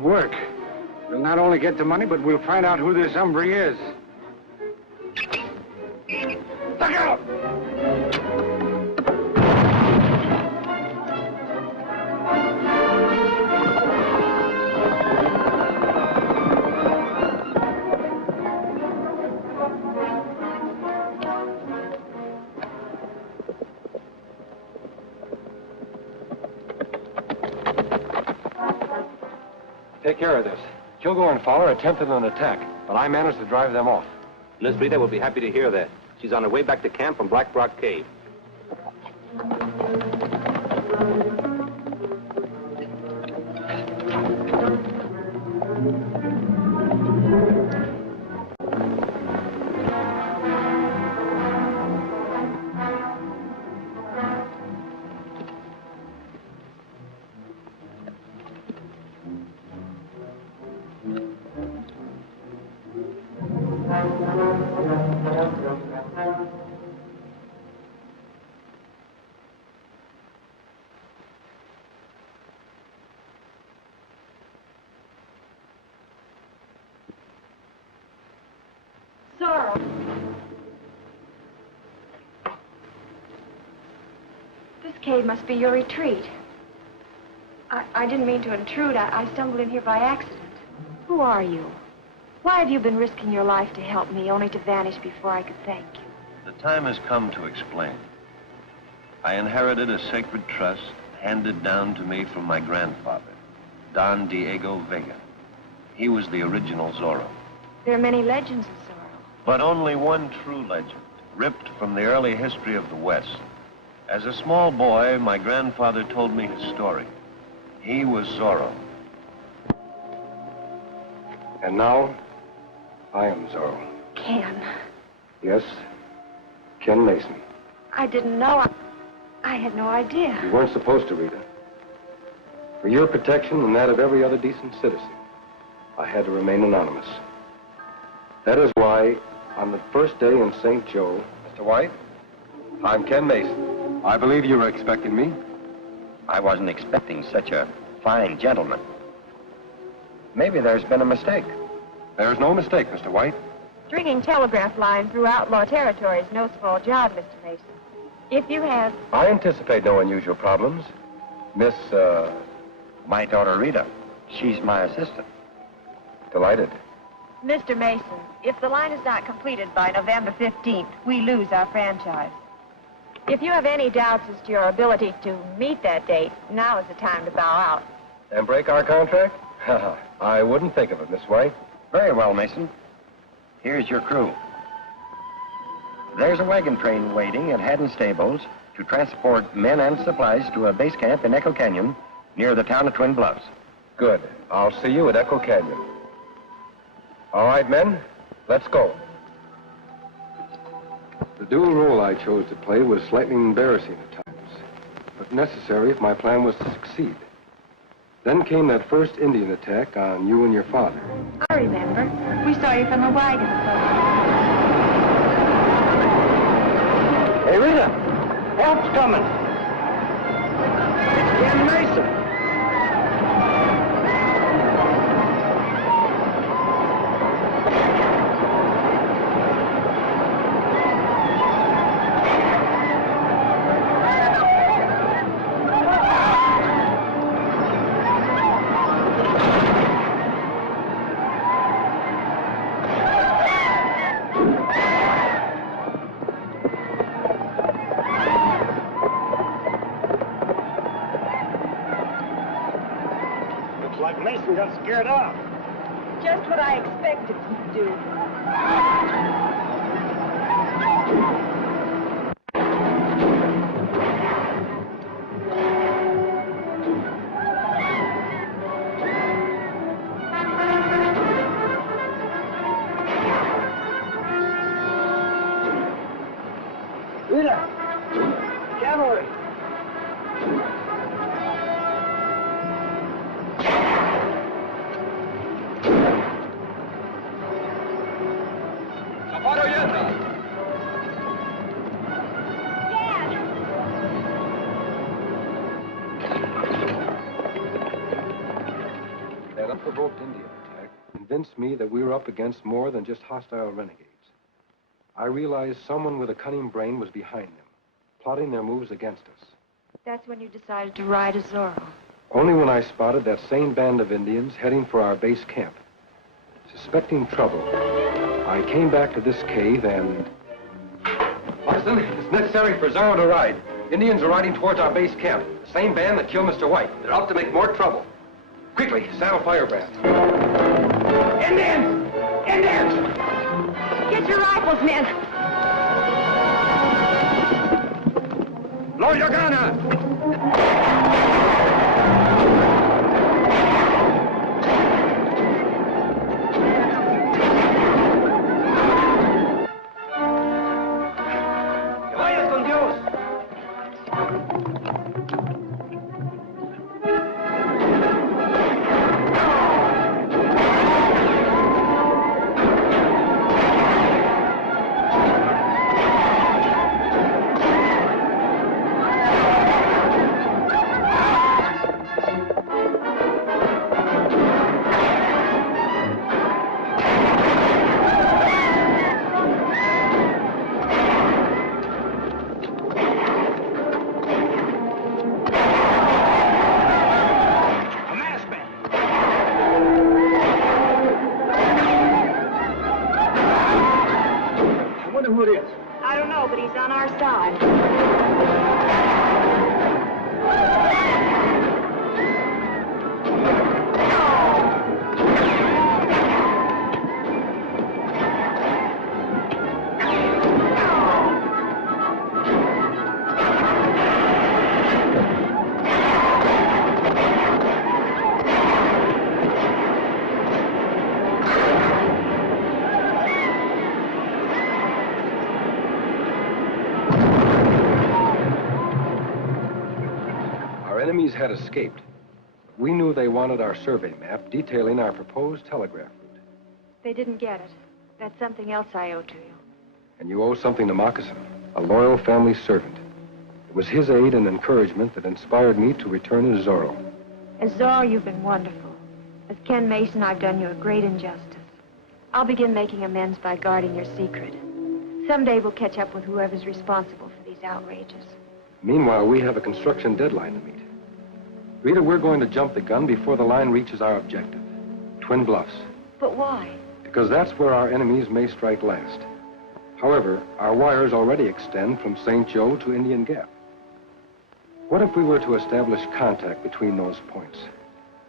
Work. We'll not only get the money, but we'll find out who this hombre is. Look out! Take care of this. Kilgore and Fowler attempted an attack, but I managed to drive them off. Miss Rita will be happy to hear that. She's on her way back to camp from Black Rock Cave. Zorro. This cave must be your retreat. I didn't mean to intrude. I stumbled in here by accident. Who are you? Why have you been risking your life to help me, only to vanish before I could thank you? The time has come to explain. I inherited a sacred trust handed down to me from my grandfather, Don Diego Vega. He was the original Zorro. There are many legends of Zorro. But only one true legend, ripped from the early history of the West. As a small boy, my grandfather told me his story. He was Zorro. And now, I am Zorro. Ken. Yes, Ken Mason. I didn't know. I had no idea. You weren't supposed to, Rita. For your protection and that of every other decent citizen, I had to remain anonymous. That is why, on the first day in St. Joe... Mr. White, I'm Ken Mason. I believe you were expecting me. I wasn't expecting such a fine gentleman. Maybe there's been a mistake. There's no mistake, Mr. White. Stringing telegraph lines through outlaw territory is no small job, Mr. Mason. If you have... I anticipate no unusual problems. Miss, My daughter, Rita. She's my assistant. Delighted. Mr. Mason, if the line is not completed by November 15th, we lose our franchise. If you have any doubts as to your ability to meet that date, now is the time to bow out. And break our contract? I wouldn't think of it, Miss White. Very well, Mason. Here's your crew. There's a wagon train waiting at Haddon Stables to transport men and supplies to a base camp in Echo Canyon near the town of Twin Bluffs. Good. I'll see you at Echo Canyon. All right, men, let's go. The dual role I chose to play was slightly embarrassing at times, but necessary if my plan was to succeed. Then came that first Indian attack on you and your father. I remember. We saw you from the wagon. Hey, Rita, help's coming. It's Ken Mason. Mason got scared off. Just what I expected him to do. Rita, cavalry. That unprovoked Indian attack convinced me that we were up against more than just hostile renegades. I realized someone with a cunning brain was behind them, plotting their moves against us. That's when you decided to ride as Zorro. Only when I spotted that same band of Indians heading for our base camp. Suspecting trouble, I came back to this cave and... Watson, it's necessary for Zorro to ride. Indians are riding towards our base camp. The same band that killed Mr. White. They're out to make more trouble. Quickly, saddle Firebrand. Indians! Indians! Get your rifles, men. Load your gun! I don't know, but he's on our side. Enemies had escaped. We knew they wanted our survey map detailing our proposed telegraph route. They didn't get it. That's something else I owe to you. And you owe something to Moccasin, a loyal family servant. It was his aid and encouragement that inspired me to return as Zorro. As Zorro, you've been wonderful. As Ken Mason, I've done you a great injustice. I'll begin making amends by guarding your secret. Someday we'll catch up with whoever's responsible for these outrages. Meanwhile, we have a construction deadline to meet. Rita, we're going to jump the gun before the line reaches our objective, Twin Bluffs. But why? Because that's where our enemies may strike last. However, our wires already extend from St. Joe to Indian Gap. What if we were to establish contact between those points?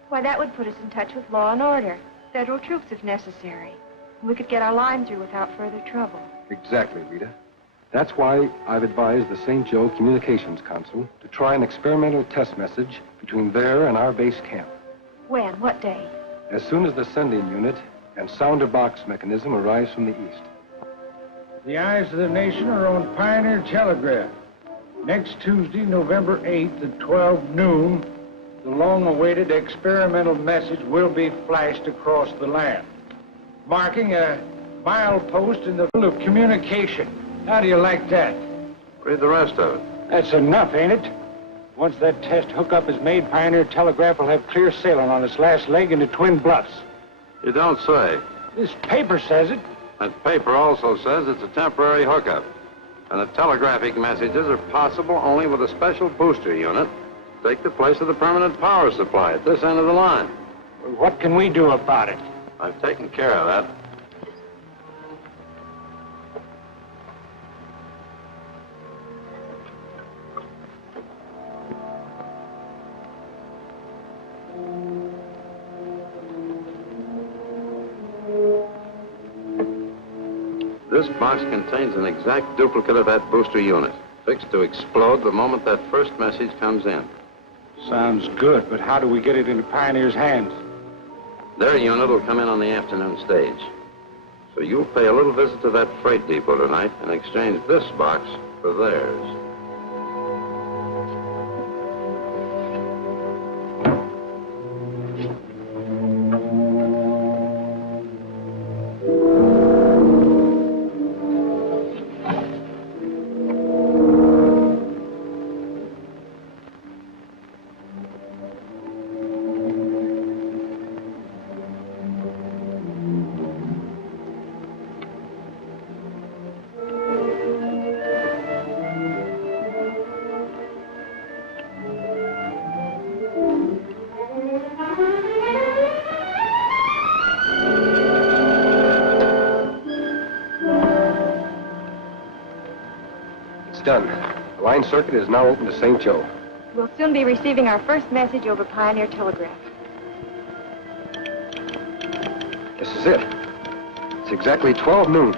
Why, that would put us in touch with law and order. Federal troops if necessary. We could get our line through without further trouble. Exactly, Rita. That's why I've advised the St. Joe Communications Council to try an experimental test message between there and our base camp. When? What day? As soon as the sending unit and sounder box mechanism arrives from the east. The eyes of the nation are on Pioneer Telegraph. Next Tuesday, November 8th at 12 noon, the long-awaited experimental message will be flashed across the land, marking a milepost in the field of communication. How do you like that? Read the rest of it. That's enough, ain't it? Once that test hookup is made, Pioneer Telegraph will have clear sailing on its last leg into Twin Bluffs. You don't say. This paper says it. That paper also says it's a temporary hookup. And the telegraphic messages are possible only with a special booster unit to take the place of the permanent power supply at this end of the line. What can we do about it? I've taken care of that. This box contains an exact duplicate of that booster unit, fixed to explode the moment that first message comes in. Sounds good, but how do we get it into Pioneer's hands? Their unit will come in on the afternoon stage. So you'll pay a little visit to that freight depot tonight and exchange this box for theirs. Done. The line circuit is now open to St. Joe. We'll soon be receiving our first message over Pioneer Telegraph. This is it. It's exactly 12 noon.